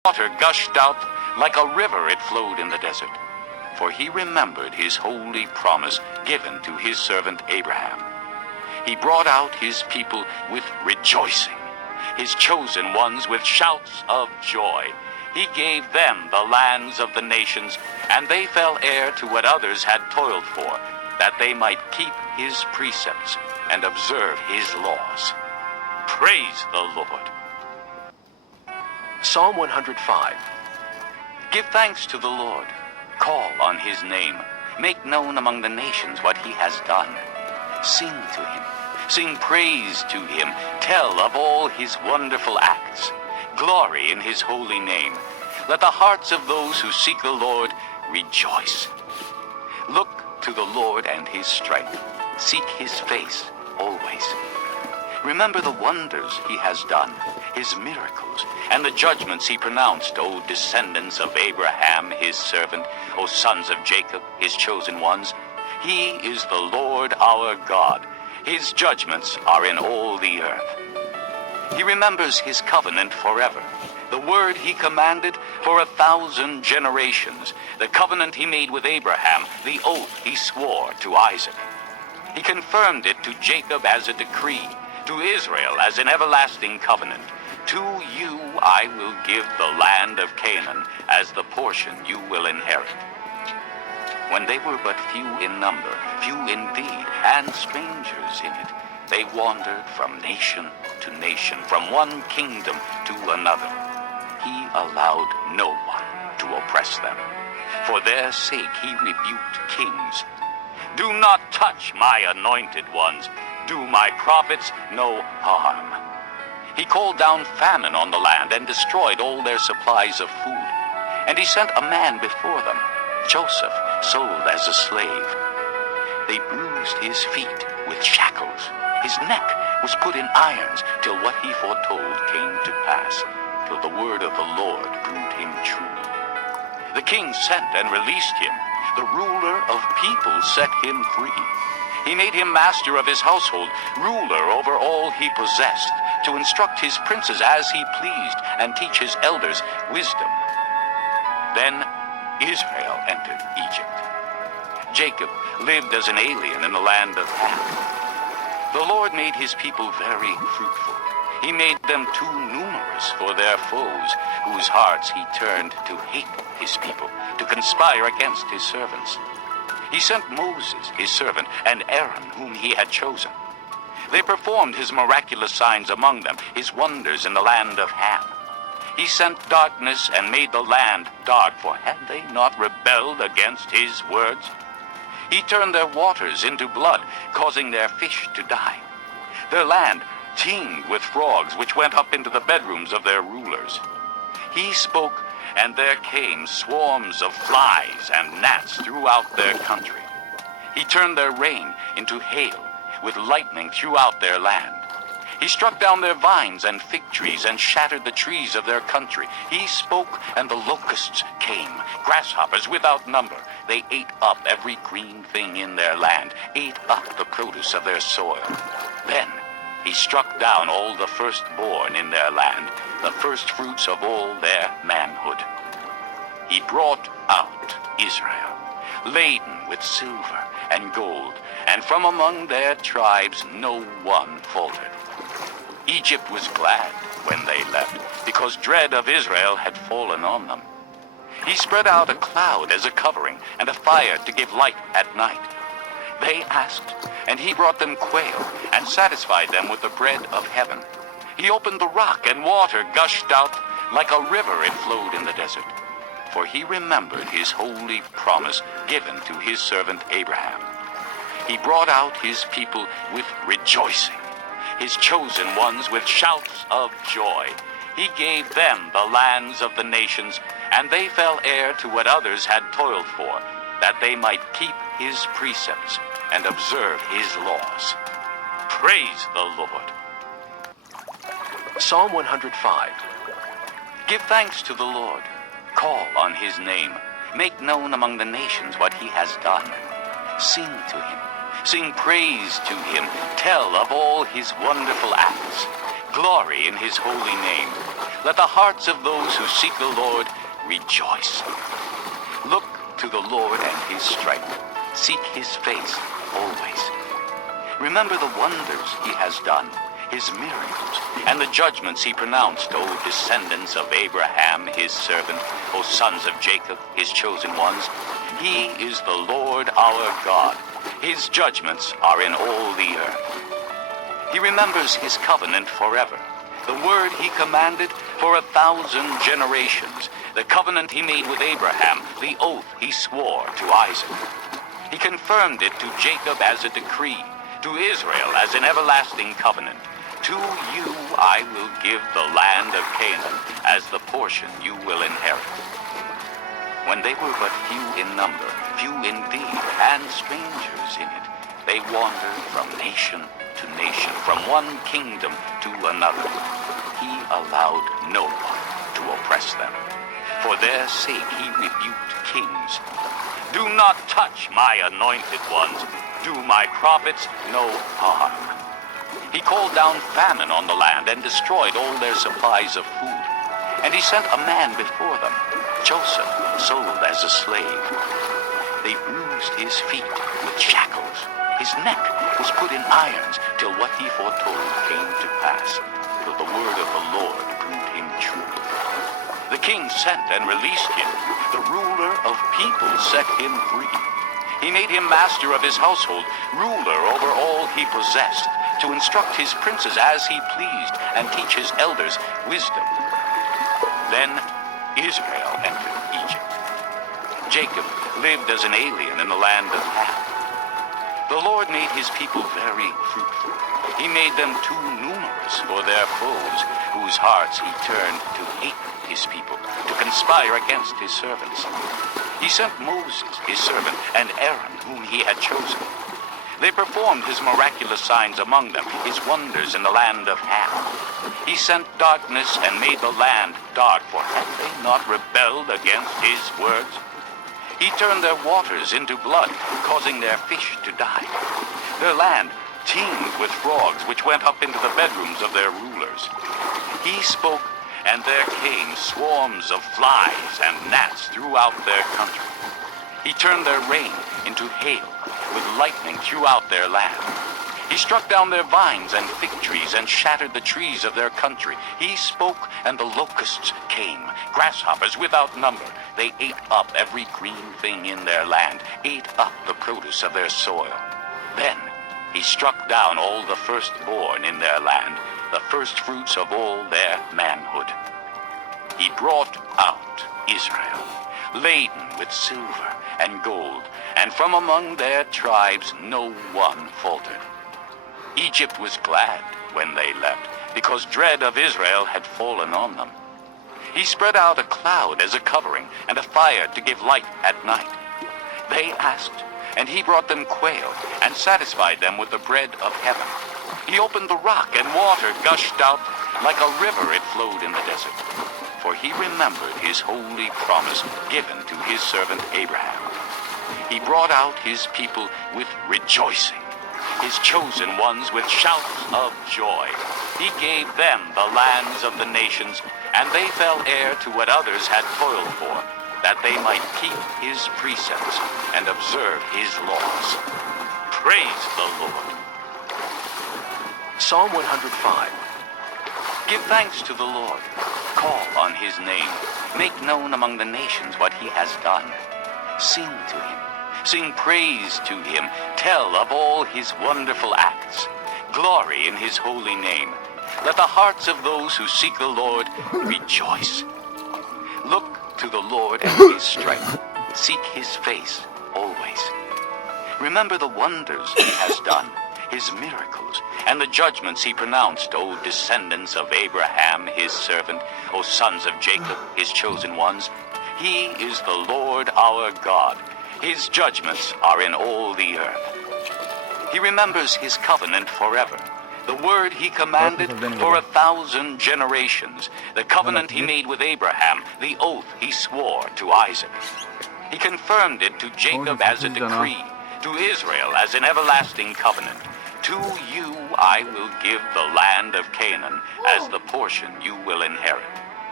Water gushed out like a river, it flowed in the desert. For he remembered his holy promise given to his servant Abraham. He brought out his people with rejoicing, his chosen ones with shouts of joy. He gave them the lands of the nations, and they fell heir to what others had toiled for, that they might keep his precepts and observe his laws. Praise the Lord. Psalm 105. Give thanks to the Lord. Call on his name. Make known among the nations what he has done. Sing to him. Sing praise to him. Tell of all his wonderful acts. Glory in his holy name. Let the hearts of those who seek the Lord rejoice. Look to the Lord and his strength. Seek his face always. Remember the wonders he has done, his miracles, and the judgments he pronounced, O descendants of Abraham, his servant, O sons of Jacob, his chosen ones. He is the Lord our God. His judgments are in all the earth. He remembers his covenant forever, the word he commanded for 1,000 generations, the covenant he made with Abraham, the oath he swore to Isaac. He confirmed it to Jacob as a decree, to Israel as an everlasting covenant. To you I will give the land of Canaan as the portion you will inherit. When they were but few in number, few indeed, and strangers in it, they wandered from nation to nation, from one kingdom to another. He allowed no one to oppress them. For their sake he rebuked kings. Do not touch my anointed ones. Do my prophets no harm. He called down famine on the land and destroyed all their supplies of food. And he sent a man before them, Joseph, sold as a slave. They bruised his feet with shackles. His neck was put in irons till what he foretold came to pass, till the word of the Lord proved him true. The king sent and released him. The ruler of people set him free. He made him master of his household, ruler over all he possessed, to instruct his princes as he pleased, and teach his elders wisdom. Then Israel entered Egypt. Jacob lived as an alien in the land of Ham. The Lord made his people very fruitful. He made them too numerous for their foes, whose hearts he turned to hate his people, to conspire against his servants. He sent Moses, his servant, and Aaron, whom he had chosen. They performed his miraculous signs among them, his wonders in the land of Ham. He sent darkness and made the land dark, for had they not rebelled against his words? He turned their waters into blood, causing their fish to die. Their land teemed with frogs, which went up into the bedrooms of their rulers. He spoke, and there came swarms of flies and gnats throughout their country. He turned their rain into hail, with lightning throughout their land. He struck down their vines and fig trees, and shattered the trees of their country. He spoke, and the locusts came, grasshoppers without number. They ate up every green thing in their land, ate up the produce of their soil. Then he struck down all the firstborn in their land, the firstfruits of all their manhood. He brought out Israel, laden with silver and gold, and from among their tribes no one faltered. Egypt was glad when they left, because dread of Israel had fallen on them. He spread out a cloud as a covering, and a fire to give light at night. They asked, and he brought them quail, and satisfied them with the bread of heaven. He opened the rock, and water gushed out like a river, it flowed in the desert. For he remembered his holy promise given to his servant Abraham. He brought out his people with rejoicing, his chosen ones with shouts of joy. He gave them the lands of the nations, and they fell heir to what others had toiled for, that they might keep his precepts and observe his laws. Praise the Lord. Psalm 105. Give thanks to the Lord. Call on his name. Make known among the nations what he has done. Sing to him. Sing praise to him. Tell of all his wonderful acts. Glory in his holy name. Let the hearts of those who seek the Lord rejoice. Look to the Lord and his strength. Seek his face always. Remember the wonders he has done, his miracles, and the judgments he pronounced, O descendants of Abraham, his servant, O sons of Jacob, his chosen ones. He is the Lord our God. His judgments are in all the earth. He remembers his covenant forever, the word he commanded for 1,000 generations, the covenant he made with Abraham, the oath he swore to Isaac. He confirmed it to Jacob as a decree, to Israel as an everlasting covenant. To you I will give the land of Canaan as the portion you will inherit. When they were but few in number, few indeed, and strangers in it, they wandered from nation to nation, from one kingdom to another. He allowed no one to oppress them. For their sake he rebuked kings. Do not touch my anointed ones. Do my prophets no harm. He called down famine on the land and destroyed all their supplies of food. And he sent a man before them, Joseph, sold as a slave. They bruised his feet with shackles. His neck was put in irons till what he foretold came to pass, till the word of the Lord proved him true. The king sent and released him. The ruler of people set him free. He made him master of his household, ruler over all he possessed, to instruct his princes as he pleased, and teach his elders wisdom. Then Israel entered Egypt. Jacob lived as an alien in the land of Ham. The Lord made his people very fruitful. He made them too numerous for their foes, whose hearts he turned to hate his people, to conspire against his servants. He sent Moses, his servant, and Aaron, whom he had chosen. They performed his miraculous signs among them, his wonders in the land of Ham. He sent darkness and made the land dark, for had they not rebelled against his words? He turned their waters into blood, causing their fish to die. Their land teemed with frogs, which went up into the bedrooms of their rulers. He spoke, and there came swarms of flies and gnats throughout their country. He turned their rain into hail, with lightning throughout their land. He struck down their vines and fig trees and shattered the trees of their country. He spoke, and the locusts came, grasshoppers without number. They ate up every green thing in their land, ate up the produce of their soil. Then he struck down all the firstborn in their land, the firstfruits of all their manhood. He brought out Israel, laden with silver and gold, and from among their tribes no one faltered. Egypt was glad when they left, because dread of Israel had fallen on them. He spread out a cloud as a covering, and a fire to give light at night. They asked, and he brought them quail, and satisfied them with the bread of heaven. He opened the rock, and water gushed out like a river. It flowed in the desert. For he remembered his holy promise given to his servant Abraham. He brought out his people with rejoicing, his chosen ones with shouts of joy. He gave them the lands of the nations, and they fell heir to what others had toiled for, that they might keep his precepts and observe his laws. Praise the Lord. Psalm 105. Give thanks to the Lord. Call on his name. Make known among the nations what he has done. Sing to him. Sing praise to him. Tell of all his wonderful acts. Glory in his holy name. Let the hearts of those who seek the Lord rejoice. Look to the Lord and his strength. Seek his face always. Remember the wonders he has done, his miracles, and the judgments he pronounced, O descendants of Abraham, his servant, O sons of Jacob, his chosen ones. He is the Lord our God. His judgments are in all the earth. He remembers his covenant forever, the word he commanded for 1,000 generations, the covenant he made with Abraham, the oath he swore to Isaac. He confirmed it to Jacob as a decree, to Israel as an everlasting covenant. To you I will give the land of Canaan as the portion you will inherit.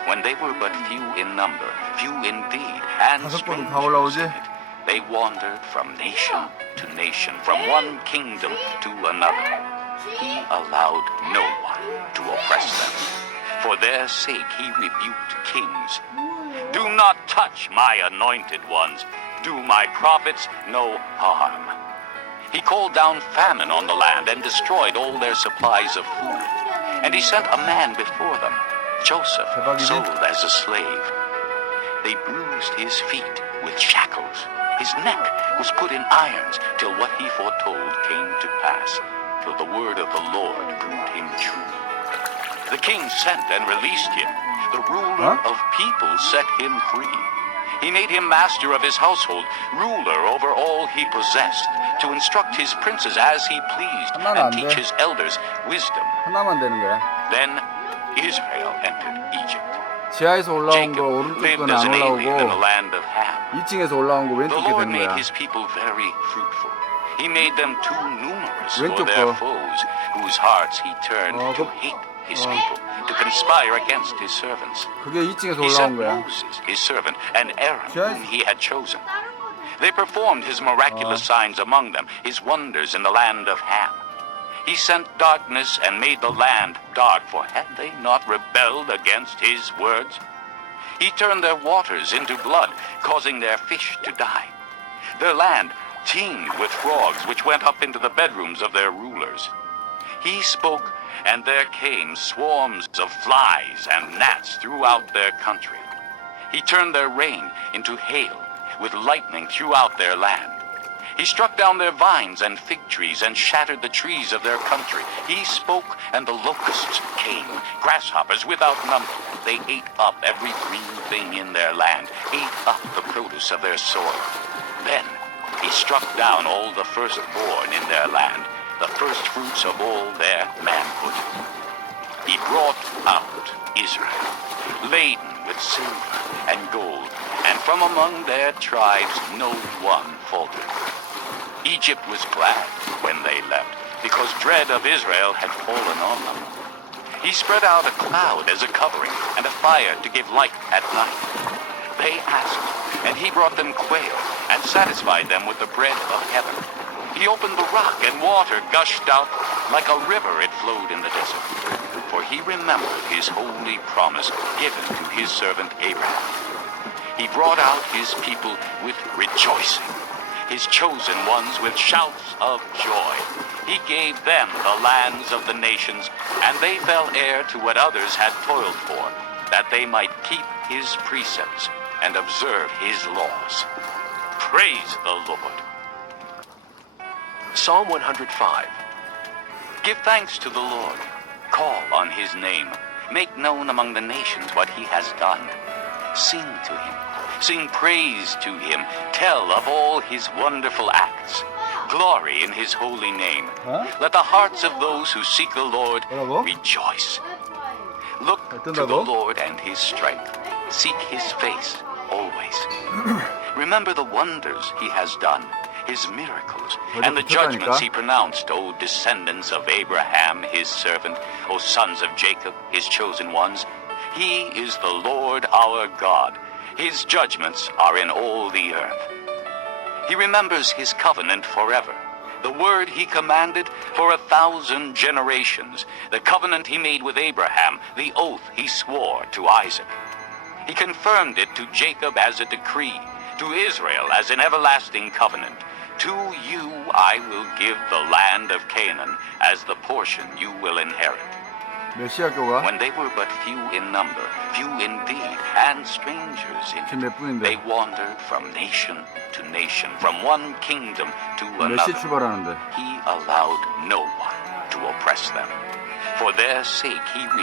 When they were but few in number, few indeed, and 다섯 번은 다 strangers 올라오지? in it, they wandered from nation to nation, from one kingdom to another. He allowed no one to oppress them. For their sake he rebuked kings. Do not touch my anointed ones. Do my prophets no harm. He called down famine on the land and destroyed all their supplies of food. And he sent a man before them, Joseph, 대박이지? sold as a slave. They bruised his feet with shackles. His neck was put in irons till what he foretold came to pass, till the word of the Lord proved him true. The king sent and released him. The ruler of people set him free. He made him master of his household, ruler over all he possessed, to instruct his princes as he pleased, 하나는 and 안 teach 돼. his elders wisdom. 하나만 되는 거야. Then Israel entered Egypt. 지하에서 올라온 Jacob 거 오른쪽 lived 건 as 안 an alien in the 올라오고 land of Ham. 2층에서 올라온 거 The 왼쪽 게 Lord 되는 made 거야. his people very fruitful. He made them too numerous for 왼쪽 their 거. foes, whose hearts he turned to hate his people, to conspire against his servants. 그게 2층에서 He 올라온 sent 거야. Moses, his servant, and Aaron, Yes. whom he had chosen. They performed his miraculous signs among them, his wonders in the land of Ham. He sent darkness and made the land dark, for had they not rebelled against his words? He turned their waters into blood, causing their fish to die. Their land teemed with frogs, which went up into the bedrooms of their rulers. He spoke, and there came swarms of flies and gnats throughout their country. He turned their rain into hail, with lightning throughout their land. He struck down their vines and fig trees and shattered the trees of their country. He spoke, and the locusts came, grasshoppers without number. They ate up every green thing in their land, ate up the produce of their soil. Then he struck down all the firstborn in their land, the firstfruits of all their manhood. He brought out Israel, laden with silver and gold, and from among their tribes no one faltered. Egypt was glad when they left, because dread of Israel had fallen on them. He spread out a cloud as a covering, and a fire to give light at night. They asked, and he brought them quail, and satisfied them with the bread of heaven. He opened the rock, and water gushed out like a river. It flowed in the desert. For he remembered his holy promise given to his servant Abraham. He brought out his people with rejoicing, his chosen ones with shouts of joy. He gave them the lands of the nations, and they fell heir to what others had toiled for, that they might keep his precepts and observe his laws. Praise the Lord. Psalm 105. Give thanks to the Lord. Call on his name. Make known among the nations what he has done. Sing to him. Sing praise to him. Tell of all his wonderful acts. Glory in his holy name. Let the hearts of those who seek the Lord 뭐라고? rejoice. Look to the 어떤다고? Lord and his strength. Seek his face always. Remember the wonders he has done, his miracles, and the judgments he pronounced, O descendants of Abraham, his servant, O sons of Jacob, his chosen ones. He is the Lord our God. His judgments are in all the earth. He remembers his covenant forever, the word he commanded for 1,000 generations, the covenant he made with Abraham, the oath he swore to Isaac. He confirmed it to Jacob as a decree, to Israel as an everlasting covenant. To you I will give the land of Canaan as the portion you will inherit. 몇 시 학교가? When they were but few in number, few indeed, and strangers in 지금 몇 it, 분인데? they wandered from nation to nation, from one kingdom to 몇 시에 another. 출발하는데? He allowed no one to oppress them. For their sake he